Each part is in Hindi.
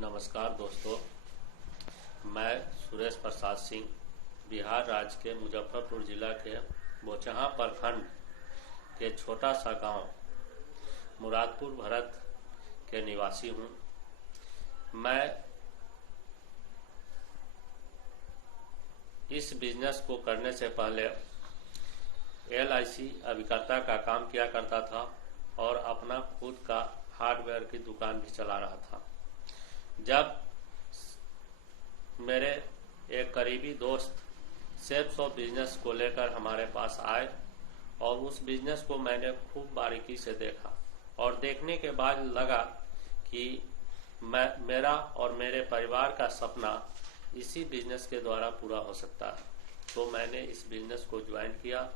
नमस्कार दोस्तों, मैं सुरेश प्रसाद सिंह बिहार राज्य के मुजफ्फरपुर जिला के बोचहां प्रखंड के छोटा सा गांव मुरादपुर भरत के निवासी हूं। मैं इस बिजनेस को करने से पहले LIC अभिकर्ता का काम किया करता था और अपना खुद का हार्डवेयर की दुकान भी चला रहा था। जब मेरे एक करीबी दोस्त सेल्स ऑफ बिजनेस को लेकर हमारे पास आए और उस बिजनेस को मैंने खूब बारीकी से देखा और देखने के बाद लगा कि मेरा और मेरे परिवार का सपना इसी बिजनेस के द्वारा पूरा हो सकता है। तो मैंने इस बिजनेस को ज्वाइन किया।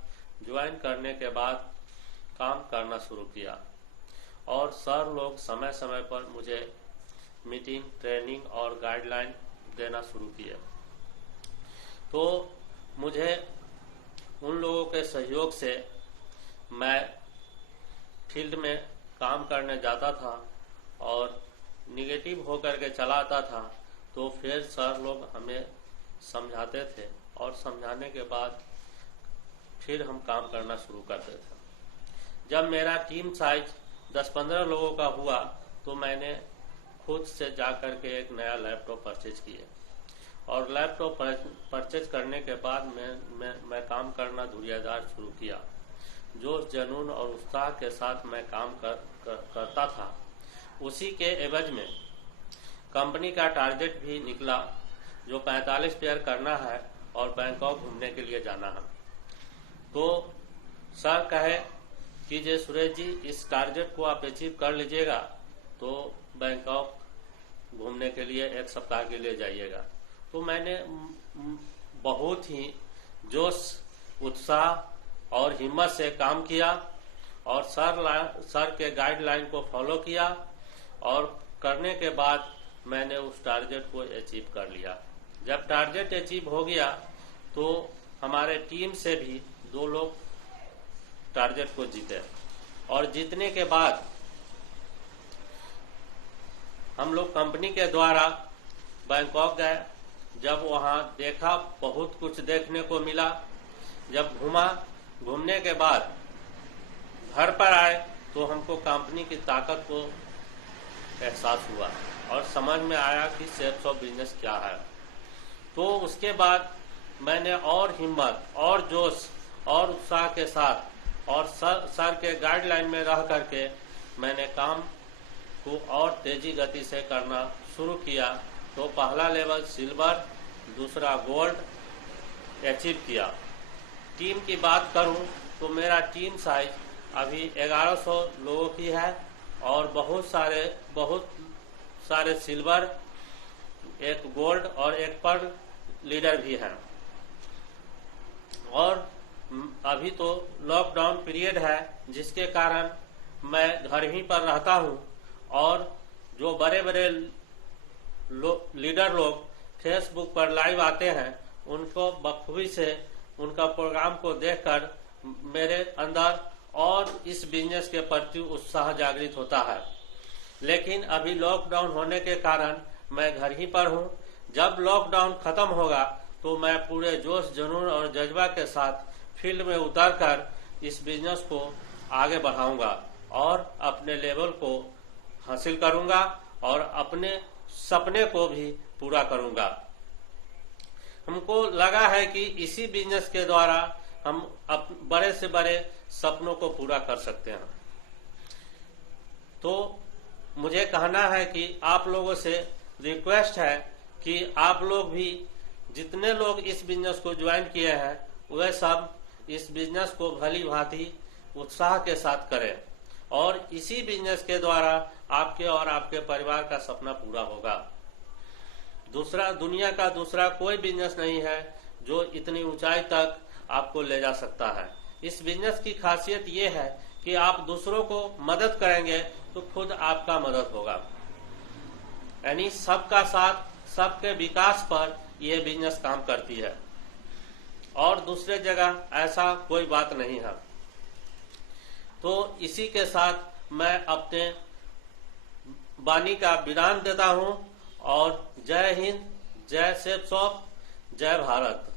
ज्वाइन करने के बाद काम करना शुरू किया और सर लोग समय समय पर मुझे मीटिंग, ट्रेनिंग और गाइडलाइन देना शुरू किए। तो मुझे उन लोगों के सहयोग से मैं फील्ड में काम करने जाता था और निगेटिव होकर के चला आता था। तो फिर सर लोग हमें समझाते थे और समझाने के बाद फिर हम काम करना शुरू करते थे। जब मेरा टीम साइज 10-15 लोगों का हुआ तो मैंने खुद से जा कर के एक नया लैपटॉप परचेज किए और लैपटॉप परचेज करने के बाद मैं काम करना धुरियादार शुरू किया। जोश, जुनून और उत्साह के साथ मैं काम करता था। उसी के एवज में कंपनी का टारगेट भी निकला जो 45 पेयर करना है और बैंकॉक घूमने के लिए जाना है। तो सर कहे कि जे सुरेश जी, इस टारगेट को आप अचीव कर लीजिएगा तो बैंकॉक घूमने के लिए 1 सप्ताह के लिए जाइएगा। तो मैंने बहुत ही जोश, उत्साह और हिम्मत से काम किया और सर के गाइडलाइन को फॉलो किया और करने के बाद मैंने उस टारगेट को अचीव कर लिया। जब टारगेट अचीव हो गया तो हमारे टीम से भी 2 लोग टारगेट को जीते और जीतने के बाद हम लोग कंपनी के द्वारा बैंकॉक गए। जब वहां देखा, बहुत कुछ देखने को मिला। जब घूमने के बाद घर पर आए तो हमको कंपनी की ताकत को एहसास हुआ और समझ में आया कि सेल्स ऑफ बिजनेस क्या है। तो उसके बाद मैंने और हिम्मत और जोश और उत्साह के साथ और सर के गाइडलाइन में रह करके मैंने काम को और तेजी गति से करना शुरू किया। तो पहला लेवल सिल्वर, दूसरा गोल्ड अचीव किया। टीम की बात करूं तो मेरा टीम साइज अभी 1100 लोगों की है और बहुत सारे सिल्वर, 1 गोल्ड और 1 पर्ल लीडर भी हैं। और अभी तो लॉकडाउन पीरियड है जिसके कारण मैं घर ही पर रहता हूं और जो बड़े लीडर लोग फेसबुक पर लाइव आते हैं उनको बखूबी से उनका प्रोग्राम को देखकर मेरे अंदर और इस बिजनेस के प्रति उत्साह जागृत होता है। लेकिन अभी लॉकडाउन होने के कारण मैं घर ही पर हूं। जब लॉकडाउन खत्म होगा तो मैं पूरे जोश, जुनून और जज्बा के साथ फील्ड में उतरकर इस बिजनेस को आगे बढ़ाऊंगा और अपने लेवल को हासिल करूंगा और अपने सपने को भी पूरा करूंगा। हमको लगा है कि इसी बिजनेस के द्वारा हम बड़े से बड़े सपनों को पूरा कर सकते हैं। तो मुझे कहना है कि आप लोगों से रिक्वेस्ट है कि आप लोग भी, जितने लोग इस बिजनेस को ज्वाइन किए हैं, वे सब इस बिजनेस को भली भांति उत्साह के साथ करें और इसी बिजनेस के द्वारा आपके और आपके परिवार का सपना पूरा होगा। दुनिया का दूसरा कोई बिजनेस नहीं है जो इतनी ऊंचाई तक आपको ले जा सकता है। इस बिजनेस की खासियत ये है कि आप दूसरों को मदद करेंगे तो खुद आपका मदद होगा। यानी सबका साथ, सबके विकास पर यह बिजनेस काम करती है और दूसरे जगह ऐसा कोई बात नहीं है। तो इसी के साथ मैं अपने वाणी का विराम देता हूं और जय हिंद, जय सेफ शॉप, जय भारत।